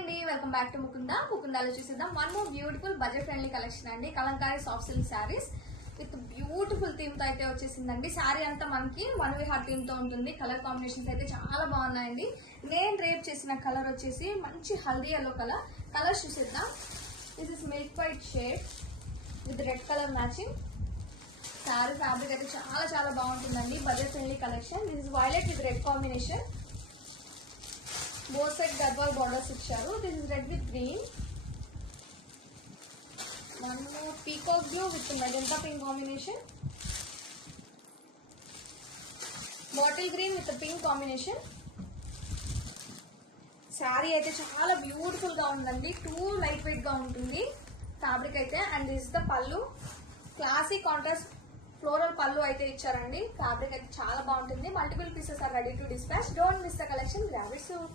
అండి, welcome back to ముకుందాలో చూసేద్దాం one more beautiful budget friendly collection అండి. Kalamkari soft silk saris with beautiful theme తో అయితే వచ్చేసిందండి. శారీ అంతా మనకి వన్ విహార్ థీమ్ తో ఉంటుంది. కలర్ కాంబినేషన్స్ అయితే చాలా బాగున్నాయండి. నేను రేప్ చేసిన కలర్ వచ్చేసి మంచి హల్దీ ఎల్లో కలర్. కలర్స్ చూసేద్దాం. This is milk white shade with red colour matching. Sari fabric అయితే చాలా చాలా బాగుంటుందండి. Budget friendly collection. This is violet with red combination. Both side garbal borders icharu. This is red with green. One more peacock blue with magenta pink combination. Bottle green with the pink combination. Saree aithe chaala beautiful ga undandi. Too lightweight ga untundi fabric aithe. And this is the pallu. Classy contrast floral pallu aithe iccharandi. Fabric aithe chaala baaguntundi. Multiple pieces are ready to dispatch. Don't miss the collection. Grab it soon.